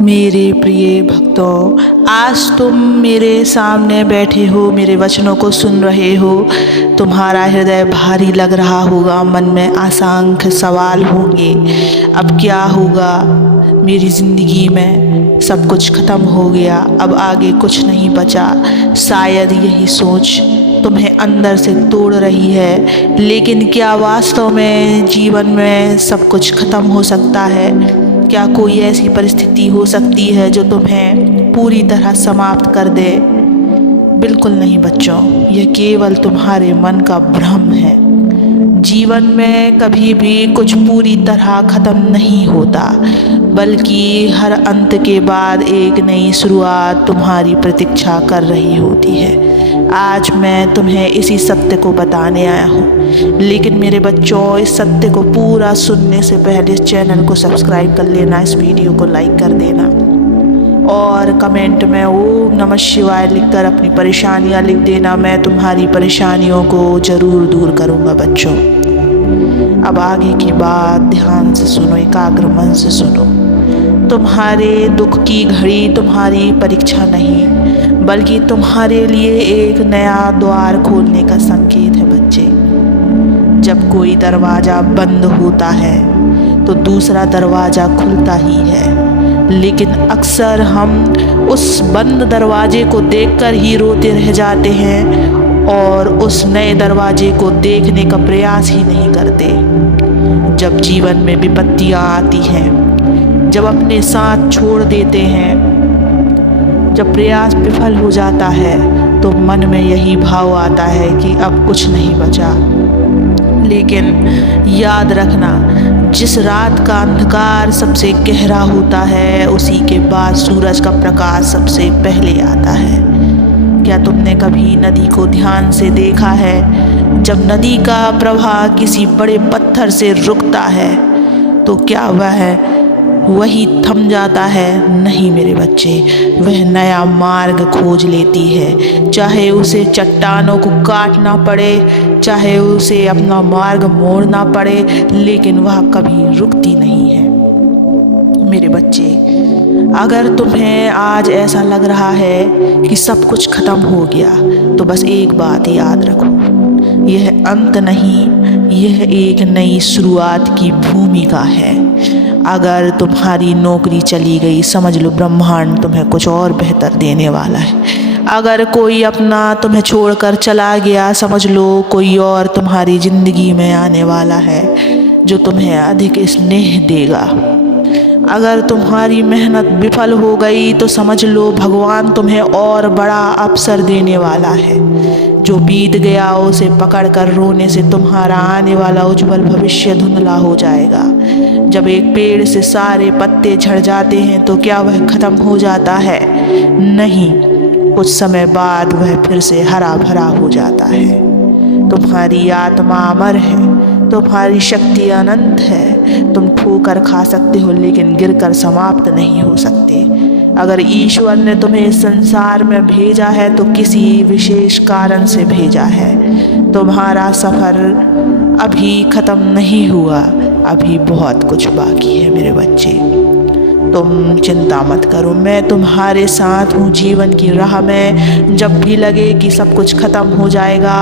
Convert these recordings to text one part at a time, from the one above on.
मेरे प्रिय भक्तों, आज तुम मेरे सामने बैठे हो, मेरे वचनों को सुन रहे हो। तुम्हारा हृदय भारी लग रहा होगा, मन में असंख्य सवाल होंगे। अब क्या होगा? मेरी ज़िंदगी में सब कुछ ख़त्म हो गया, अब आगे कुछ नहीं बचा। शायद यही सोच तुम्हें अंदर से तोड़ रही है। लेकिन क्या वास्तव में जीवन में सब कुछ ख़त्म हो सकता है? क्या कोई ऐसी परिस्थिति हो सकती है जो तुम्हें पूरी तरह समाप्त कर दे? बिल्कुल नहीं बच्चों, यह केवल तुम्हारे मन का भ्रम है। जीवन में कभी भी कुछ पूरी तरह ख़त्म नहीं होता, बल्कि हर अंत के बाद एक नई शुरुआत तुम्हारी प्रतीक्षा कर रही होती है। आज मैं तुम्हें इसी सत्य को बताने आया हूँ। लेकिन मेरे बच्चों, इस सत्य को पूरा सुनने से पहले इस चैनल को सब्सक्राइब कर लेना, इस वीडियो को लाइक कर देना और कमेंट में ओम नमः शिवाय लिखकर अपनी परेशानियाँ लिख देना। मैं तुम्हारी परेशानियों को ज़रूर दूर करूँगा बच्चों। अब आगे की बात ध्यान से सुनो, एकाग्र मन से सुनो। तुम्हारे दुख की घड़ी तुम्हारी परीक्षा नहीं, बल्कि तुम्हारे लिए एक नया द्वार खोलने का संकेत है बच्चे। जब कोई दरवाज़ा बंद होता है तो दूसरा दरवाज़ा खुलता ही है, लेकिन अक्सर हम उस बंद दरवाजे को देखकर ही रोते रह जाते हैं और उस नए दरवाजे को देखने का प्रयास ही नहीं करते। जब जीवन में विपत्तियाँ आती हैं, जब अपने साथ छोड़ देते हैं, जब प्रयास विफल हो जाता है, तो मन में यही भाव आता है कि अब कुछ नहीं बचा। लेकिन याद रखना, जिस रात का अंधकार सबसे गहरा होता है, उसी के बाद सूरज का प्रकाश सबसे पहले आता है। क्या तुमने कभी नदी को ध्यान से देखा है? जब नदी का प्रवाह किसी बड़े पत्थर से रुकता है तो क्या वह वही थम जाता है? नहीं मेरे बच्चे, वह नया मार्ग खोज लेती है। चाहे उसे चट्टानों को काटना पड़े, चाहे उसे अपना मार्ग मोड़ना पड़े, लेकिन वह कभी रुकती नहीं है। मेरे बच्चे, अगर तुम्हें आज ऐसा लग रहा है कि सब कुछ ख़त्म हो गया, तो बस एक बात याद रखो, यह अंत नहीं, यह एक नई शुरुआत की भूमिका है। अगर तुम्हारी नौकरी चली गई, समझ लो ब्रह्मांड तुम्हें कुछ और बेहतर देने वाला है। अगर कोई अपना तुम्हें छोड़कर चला गया, समझ लो कोई और तुम्हारी ज़िंदगी में आने वाला है जो तुम्हें अधिक स्नेह देगा। अगर तुम्हारी मेहनत विफल हो गई, तो समझ लो भगवान तुम्हें और बड़ा अवसर देने वाला है। जो बीत गया उसे पकड़कर रोने से तुम्हारा आने वाला उज्जवल भविष्य धुंधला हो जाएगा। जब एक पेड़ से सारे पत्ते झड़ जाते हैं तो क्या वह ख़त्म हो जाता है? नहीं, कुछ समय बाद वह फिर से हरा भरा हो जाता है। तुम्हारी आत्मा अमर है, तुम्हारी शक्ति अनंत है। तुम ठोकर खा सकते हो, लेकिन गिरकर समाप्त नहीं हो सकते। अगर ईश्वर ने तुम्हें इस संसार में भेजा है तो किसी विशेष कारण से भेजा है। तुम्हारा सफ़र अभी ख़त्म नहीं हुआ, अभी बहुत कुछ बाकी है मेरे बच्चे। तुम चिंता मत करो, मैं तुम्हारे साथ हूँ जीवन की राह में। जब भी लगे कि सब कुछ ख़त्म हो जाएगा,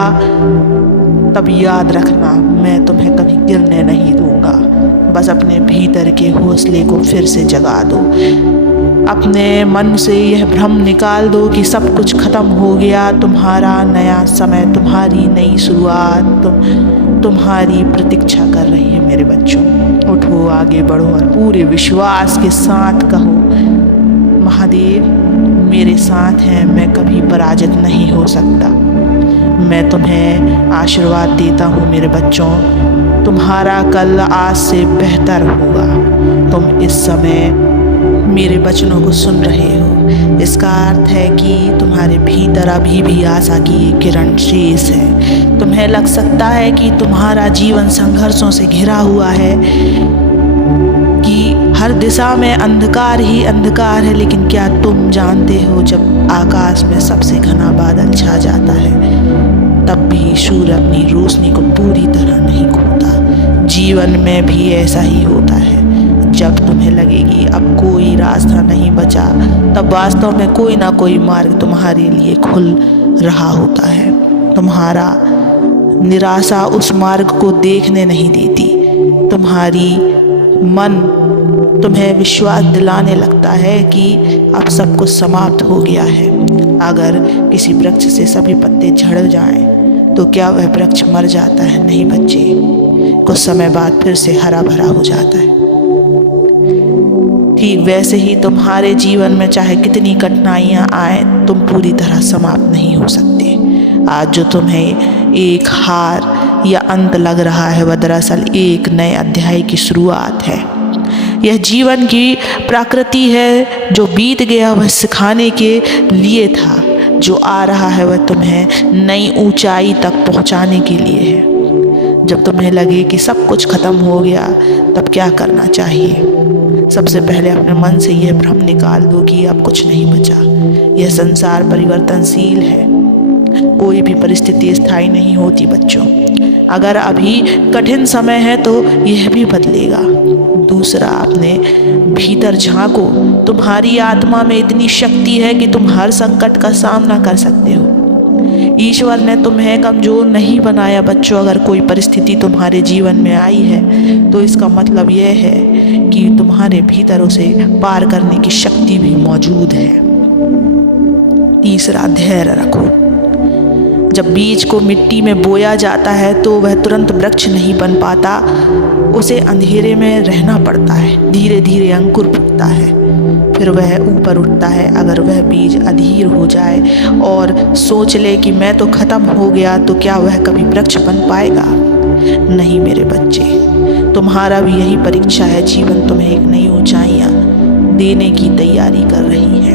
तब याद रखना, मैं तुम्हें कभी गिरने नहीं दूंगा। बस अपने भीतर के हौसले को फिर से जगा दो। अपने मन से यह भ्रम निकाल दो कि सब कुछ ख़त्म हो गया। तुम्हारा नया समय, तुम्हारी नई शुरुआत तुम्हारी प्रतीक्षा कर रही है मेरे बच्चों। उठो, आगे बढ़ो और पूरे विश्वास के साथ कहो, महादेव मेरे साथ हैं, मैं कभी पराजित नहीं हो सकता। मैं तुम्हें आशीर्वाद देता हूँ मेरे बच्चों। तुम्हारा कल आज से बेहतर होगा। तुम इस समय मेरे वचनों को सुन रहे हो, इसका अर्थ है कि तुम्हारे भीतर अभी भी आशा की किरण शेष है। तुम्हें लग सकता है कि तुम्हारा जीवन संघर्षों से घिरा हुआ है, कि हर दिशा में अंधकार ही अंधकार है, लेकिन क्या तुम जानते हो, जब आकाश में सबसे घना बादल छा जाता है, तब भी सूर्य अपनी रोशनी को पूरी तरह नहीं खोता। जीवन में भी ऐसा ही होता है। जब तुम्हें लगेगी अब कोई रास्ता नहीं बचा, तब वास्तव में कोई ना कोई मार्ग तुम्हारे लिए खुल रहा होता है। तुम्हारा निराशा उस मार्ग को देखने नहीं देती। तुम्हारी मन तुम्हें विश्वास दिलाने लगता है कि अब सब कुछ समाप्त हो गया है। अगर किसी वृक्ष से सभी पत्ते झड़ जाएं, तो क्या वह वृक्ष मर जाता है? नहीं बच्चे, कुछ समय बाद फिर से हरा भरा हो जाता है। ठीक वैसे ही तुम्हारे जीवन में चाहे कितनी कठिनाइयाँ आएं, तुम पूरी तरह समाप्त नहीं हो सकते। आज जो तुम्हें एक हार या अंत लग रहा है, वह दरअसल एक नए अध्याय की शुरुआत है। यह जीवन की प्रकृति है। जो बीत गया वह सिखाने के लिए था, जो आ रहा है वह तुम्हें नई ऊंचाई तक पहुंचाने के लिए है। जब तुम्हें लगे कि सब कुछ खत्म हो गया, तब क्या करना चाहिए? सबसे पहले अपने मन से यह भ्रम निकाल दो कि अब कुछ नहीं बचा। यह संसार परिवर्तनशील है। कोई भी परिस्थिति स्थायी नहीं होती बच्चों। अगर अभी कठिन समय है तो यह भी बदलेगा। दूसरा, अपने भीतर झांको। तुम्हारी आत्मा में इतनी शक्ति है कि तुम हर संकट का सामना कर सकते हो। ईश्वर ने तुम्हें कमजोर नहीं बनाया बच्चों। अगर कोई परिस्थिति तुम्हारे जीवन में आई है, तो इसका मतलब यह है कि तुम्हारे भीतर उसे पार करने की शक्ति भी मौजूद है। तीसरा, धैर्य रखो। जब बीज को मिट्टी में बोया जाता है तो वह तुरंत वृक्ष नहीं बन पाता। उसे अंधेरे में रहना पड़ता है। धीरे धीरे अंकुर फूटता है, फिर वह ऊपर उठता है। अगर वह बीज अधीर हो जाए और सोच ले कि मैं तो खत्म हो गया, तो क्या वह कभी वृक्ष बन पाएगा? नहीं मेरे बच्चे, तुम्हारा भी यही परीक्षा है। जीवन तुम्हें एक नई ऊंचाइयां देने की तैयारी कर रही है।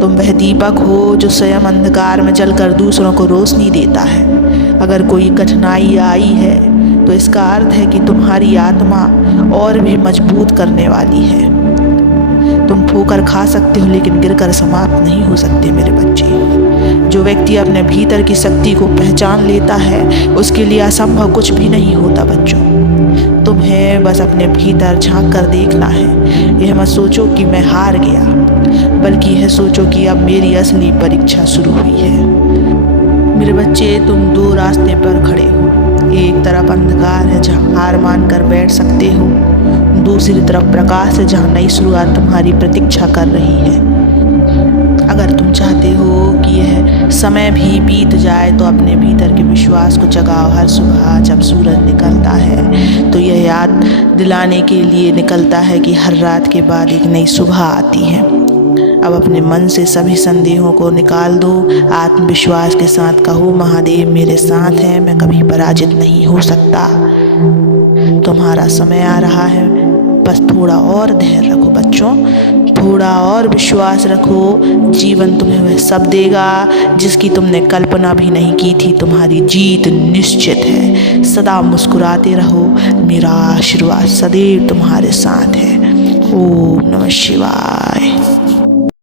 तुम वह दीपक हो जो स्वयं अंधकार में जलकर दूसरों को रोशनी देता है। अगर कोई कठिनाई आई है, तो इसका अर्थ है कि तुम्हारी आत्मा और भी मजबूत करने वाली है। तुम ठोकर खा सकते हो, लेकिन गिरकर समाप्त नहीं हो सकते मेरे बच्चे। जो व्यक्ति अपने भीतर की शक्ति को पहचान लेता है, उसके लिए असंभव कुछ भी नहीं होता बच्चों। तुम्हें बस अपने भीतर झांक कर देखना है। यह मत सोचो कि मैं हार गया, बल्कि यह सोचो कि अब मेरी असली परीक्षा शुरू हुई है। मेरे बच्चे, तुम दो रास्ते पर खड़े हो। एक तरफ अंधकार है जहाँ हार मान कर बैठ सकते हो, दूसरी तरफ प्रकाश है जहाँ नई शुरुआत तुम्हारी प्रतीक्षा कर रही है। अगर तुम चाहते हो कि यह समय भी बीत जाए, तो अपने भीतर के विश्वास को जगाओ। हर सुबह जब सूरज निकलता है, तो यह याद दिलाने के लिए निकलता है कि हर रात के बाद एक नई सुबह आती है। अब अपने मन से सभी संदेहों को निकाल दो। आत्मविश्वास के साथ कहो, महादेव मेरे साथ है, मैं कभी पराजित नहीं हो सकता। तुम्हारा समय आ रहा है। बस थोड़ा और धैर्य रखो बच्चों, थोड़ा और विश्वास रखो। जीवन तुम्हें वह सब देगा जिसकी तुमने कल्पना भी नहीं की थी। तुम्हारी जीत निश्चित है। सदा मुस्कुराते रहो। मेरा आशीर्वाद सदैव तुम्हारे साथ है। ओम नमः शिवाय।